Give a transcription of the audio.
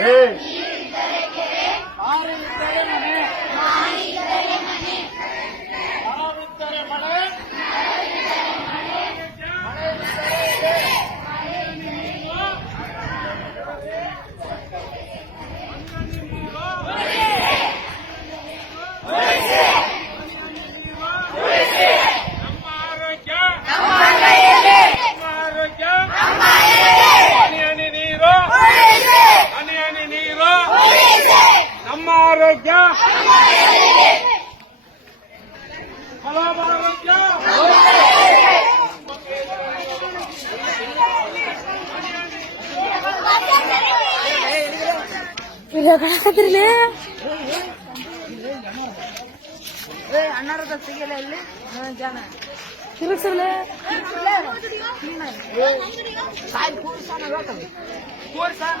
Hey! Video ಕಳಕತ್ತಿರ್ಲಿ ಅಣ್ಣಾರದ ಸಿಗಲ್ಲ ಇಲ್ಲಿ. ಜನ. ತಿರುಗಿಸಲ್ಲ ಕೂರ್ಸಾನ ಕೂರ್ಸಾನ